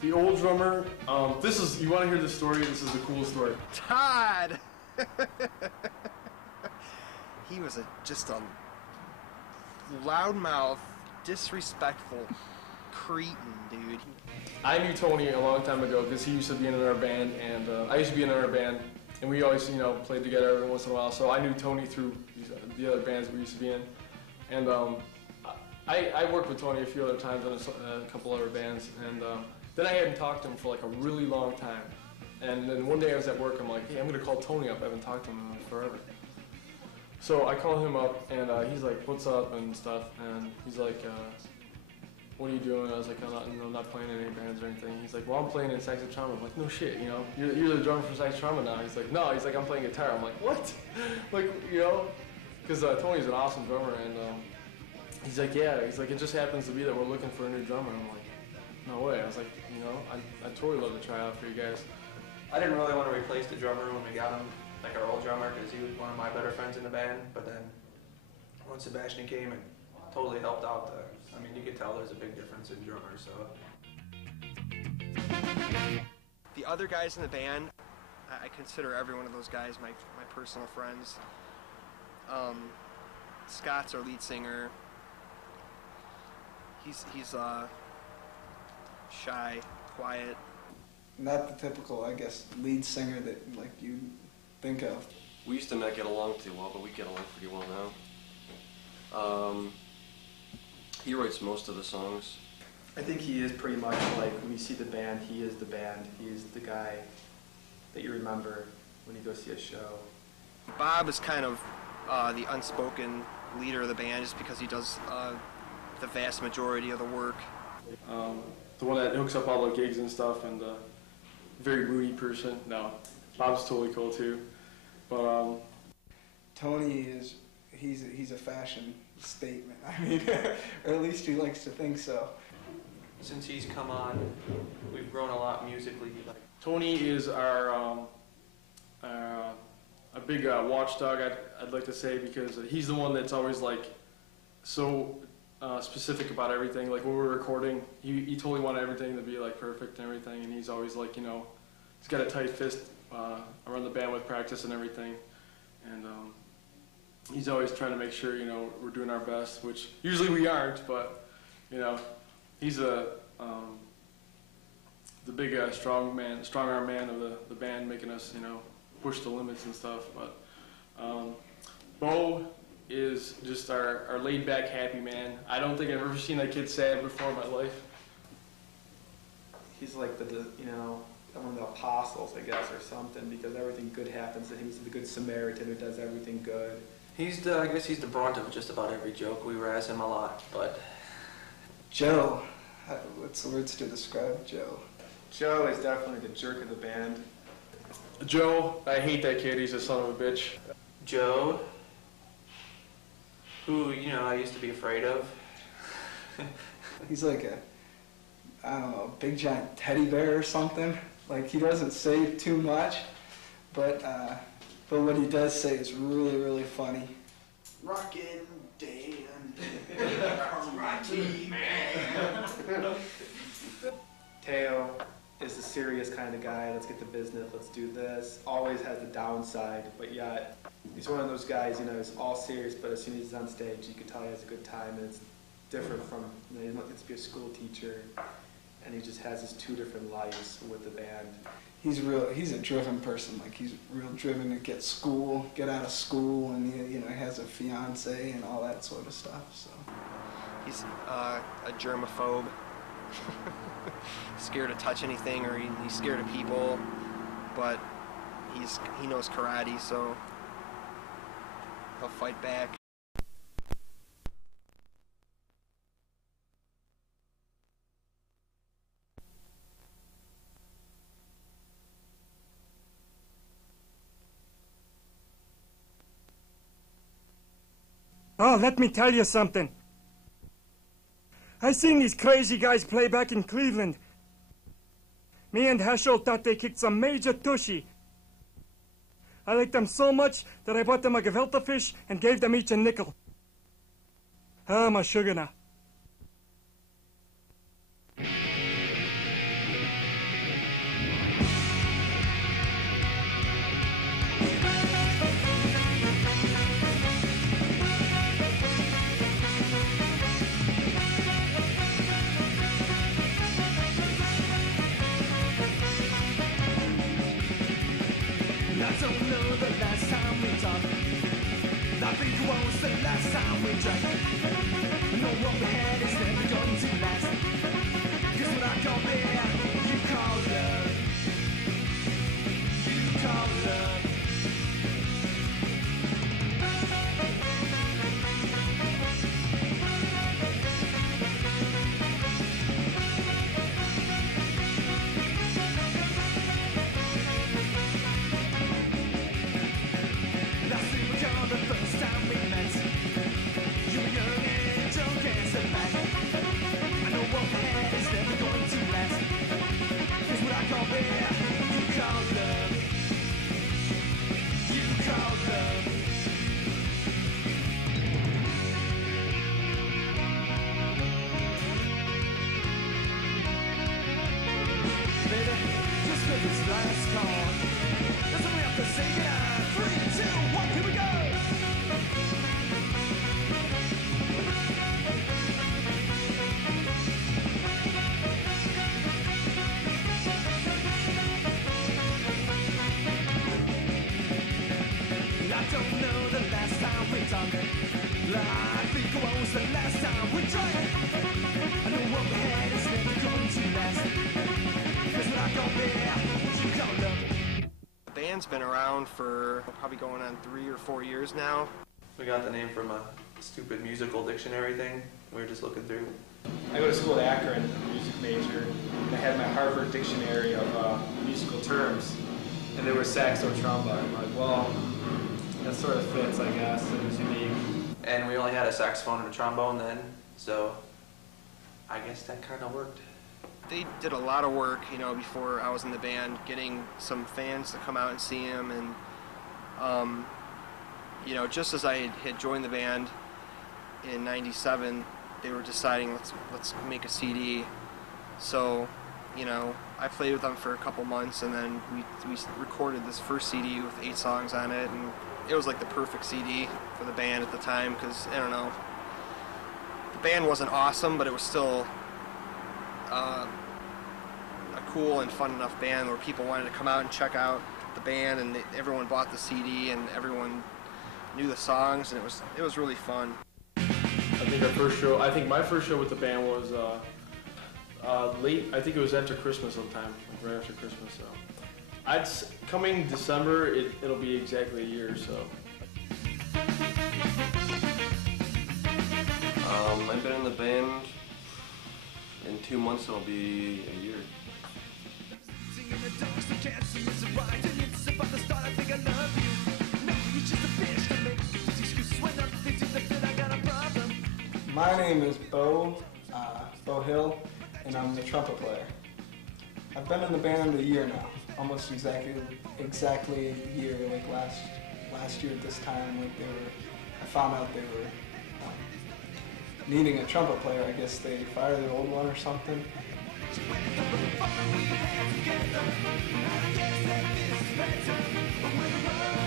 The old drummer, you want to hear this story? This is a cool story. Todd! He was just a loudmouth, disrespectful cretin, dude. I knew Tony a long time ago because he used to be in our band, and I used to be in our band, and we always, played together every once in a while. So I knew Tony through the other bands we used to be in, and I worked with Tony a few other times on a couple other bands, and then I hadn't talked to him for like a really long time. And then one day I was at work, I'm like, hey, I'm gonna call Tony up. I haven't talked to him in forever. So I call him up, and he's like, what's up and stuff, and he's like, what are you doing? I was like, I'm not playing in any bands or anything. He's like, well, I'm playing in Sax-o-Tromba1. I'm like, no shit, you're the drummer for Sax-o-Tromba1 now. He's like, no, I'm playing guitar. I'm like, what? Because Tony's an awesome drummer, and he's like, yeah, he's like, it just happens to be that we're looking for a new drummer. I'm like, no way. I was like, I totally love to try out for you guys. I didn't really want to replace the drummer when we got him, like our old drummer, because he was one of my better friends in the band. But then once Sebastian came and totally helped out, I mean, you could tell there's a big difference in drummers. So the other guys in the band, I consider every one of those guys my personal friends. Scott's our lead singer. He's shy, quiet. Not the typical, I guess, lead singer that you think of. We used to not get along too well, but we get along pretty well now. He writes most of the songs. I think he is pretty much like, when you see the band, he is the band. He is the guy that you remember when you go see a show. Bob is kind of the unspoken leader of the band just because he does the vast majority of the work. The one that hooks up all the gigs and stuff, and very moody person. No, Bob's totally cool too. But Tony he's a fashion statement. I mean, or at least he likes to think so. since he's come on, we've grown a lot musically. Tony is our a big watchdog, I'd like to say, because he's the one that's always like so specific about everything. Like when we're recording, he totally wanted everything to be like perfect and everything, and he's always like, you know, he's got a tight fist around the band with practice and everything, and he's always trying to make sure, you know, we're doing our best, which usually we aren't, but you know, he's the big strong arm man of the band, making us, you know, push the limits and stuff. But Bo is just our laid back, happy man. I don't think I've ever seen that kid sad before in my life. He's like you know, one of the apostles, I guess, or something, because everything good happens to him. He's the good Samaritan who does everything good. I guess he's the brunt of just about every joke. We razz him a lot, but... Joe. What's the words to describe Joe? Joe is definitely the jerk of the band. Joe, I hate that kid. He's a son of a bitch. Joe, who, you know, I used to be afraid of. He's like I don't know, big giant teddy bear or something. Like, he doesn't say too much, but what he does say is really, really funny. Rockin' Dan, Rocky man. Teo is the serious kind of guy. Let's get to business. Let's do this. Always has the downside, but yet he's one of those guys. You know, he's all serious, but as soon as he's on stage, you can tell he has a good time, and it's different from, you know, he doesn't get to be a school teacher, and he just has his two different lives with the band. He's a driven person. Like, he's real driven to get out of school, and he, you know, has a fiance and all that sort of stuff. So he's a germaphobe. Scared to touch anything, or he's scared of people, but he knows karate, so he'll fight back. Oh, let me tell you something. I seen these crazy guys play back in Cleveland. Me and Heschel thought they kicked some major tushy. I liked them so much that I bought them a gefilte fish and gave them each a nickel. I'm a sugar now. was the last time we drank? No, what we had is never going to last. 'Cause when I come here, you call love. You call love. The band's been around for probably going on 3 or 4 years now. We got the name from a stupid musical dictionary thing we were just looking through. I go to school at Akron, I'm a music major, and I had my Harvard dictionary of musical terms, and there was Sax-o-Tromba. I'm like, well, that sort of fits, I guess. It was unique. And we only had a saxophone and a trombone then, so I guess that kind of worked. They did a lot of work, you know, before I was in the band, getting some fans to come out and see him, and you know, just as I had joined the band in '97, they were deciding let's make a CD. So, you know, I played with them for a couple months, and then we recorded this first CD with 8 songs on it, and it was like the perfect CD for the band at the time, because I don't know, the band wasn't awesome, but it was still a cool and fun enough band where people wanted to come out and check out the band, and everyone bought the CD and everyone knew the songs, and it was really fun. I think my first show with the band was late. I think it was after Christmas sometime, like right after Christmas. So, coming December, it'll be exactly a year. So. I've been in the band. In 2 months, it'll be a year. My name is Bo Hill, and I'm the trumpet player. I've been in the band a year now, almost exactly a year. Like last year at this time, like I found out they were needing a trumpet player. I guess they fired their old one or something. Together, I guess that this is better.